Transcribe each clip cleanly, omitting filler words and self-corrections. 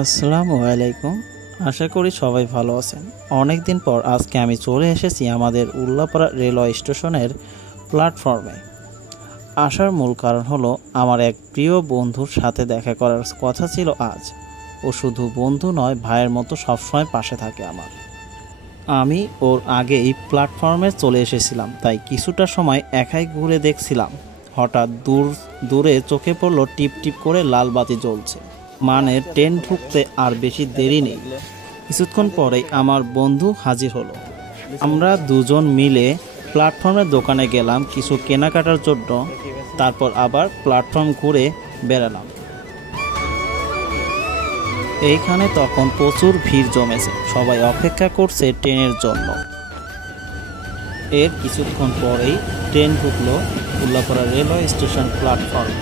আসসালামু আলাইকুম। আশা করি সবাই ভালো আছেন। অনেক দিন পর আজকে আমি চলে এসেছি আমাদের উল্লাপাড়া রেলওয়ে স্টেশনের প্ল্যাটফর্মে। আসার মূল কারণ হলো আমার এক প্রিয় বন্ধুর সাথে দেখা করার কথা ছিল আজ। ও শুধু বন্ধু নয়, ভাইয়ের মতো সবসময় পাশে থাকে আমার। আমি ওর আগেই প্ল্যাটফর্মে চলে এসেছিলাম, তাই কিছুটা সময় একাই ঘুরে দেখছিলাম। হঠাৎ দূরে চোখে পড়লো টিপ টিপ করে লাল বাতি জ্বলছে, মানে ট্রেন ঢুকতে আর বেশি দেরি নেই। কিছুক্ষণ পরেই আমার বন্ধু হাজির হলো। আমরা দুজন মিলে প্ল্যাটফর্মের দোকানে গেলাম কিছু কেনাকাটার জন্য, তারপর আবার প্ল্যাটফর্ম ঘুরে বেড়ালাম। এইখানে তখন প্রচুর ভিড় জমেছে, সবাই অপেক্ষা করছে ট্রেনের জন্য। এর কিছুক্ষণ পরেই ট্রেন ঢুকলো উল্লাপাড়া রেলওয়ে স্টেশন প্ল্যাটফর্মে।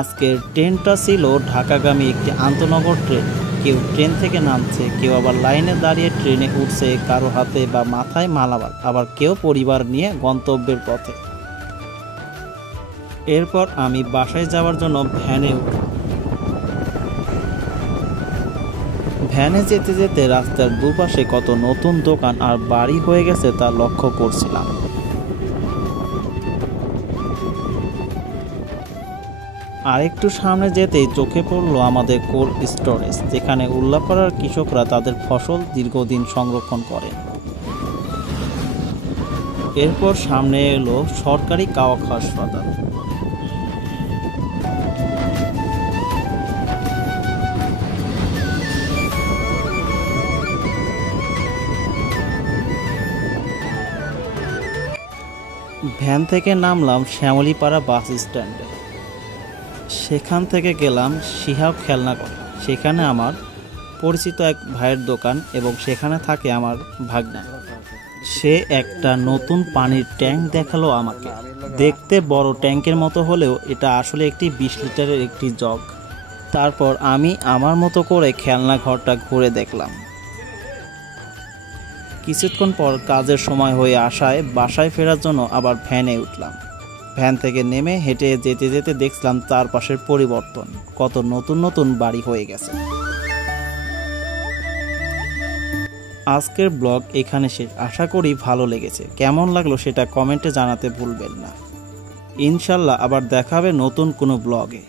আজকের ট্রেনটা ছিল ঢাকাগামী একটি আন্তনগর ট্রেন। কেউ ট্রেন থেকে নামছে, কেউ আবার লাইনে দাঁড়িয়ে ট্রেনে উঠছে, কারো হাতে বা মাথায় মালামাল, আবার কেউ পরিবার নিয়ে গন্তব্যের পথে। এরপর আমি বাসায় যাওয়ার জন্য ভ্যানে উঠলাম। ভ্যানে যেতে যেতে রাস্তার দুপাশে কত নতুন দোকান আর বাড়ি হয়ে গেছে তা লক্ষ্য করছিলাম। আরেকটু সামনে যেতেই চোখে পড়লো আমাদের কোল্ড স্টোরেজ, যেখানে উল্লাপাড়ার কৃষকরা তাদের ফসল দীর্ঘদিন সংরক্ষণ করেন। এরপর সামনে এলো সরকারি কাওয়াক হাসপাতাল। ভ্যান থেকে নামলাম শ্যামলীপাড়া বাস স্ট্যান্ডে। সেখান থেকে গেলাম শিহাব খেলনাঘর। সেখানে আমার পরিচিত এক ভাইয়ের দোকান এবং সেখানে থাকে আমার ভাগ্না। সে একটা নতুন পানির ট্যাঙ্ক দেখালো আমাকে। দেখতে বড় ট্যাঙ্কের মতো হলেও এটা আসলে একটি 20 লিটারের একটি জগ। তারপর আমি আমার মতো করে খেলনাঘরটা ঘুরে দেখলাম। কিছুক্ষণ পর কাজের সময় হয়ে আসায় বাসায় ফেরার জন্য আবার ভ্যানে উঠলাম। ভ্যান থেকে নেমে হেঁটে যেতে যেতে দেখলাম চারপাশের পরিবর্তন, কত নতুন নতুন বাড়ি হয়ে গেছে। আজকের ব্লগ এখানে শেষ। আশা করি ভালো লেগেছে। কেমন লাগলো সেটা কমেন্টে জানাতে ভুলবেন না। ইনশাল্লাহ আবার দেখা হবে নতুন কোনো ব্লগে।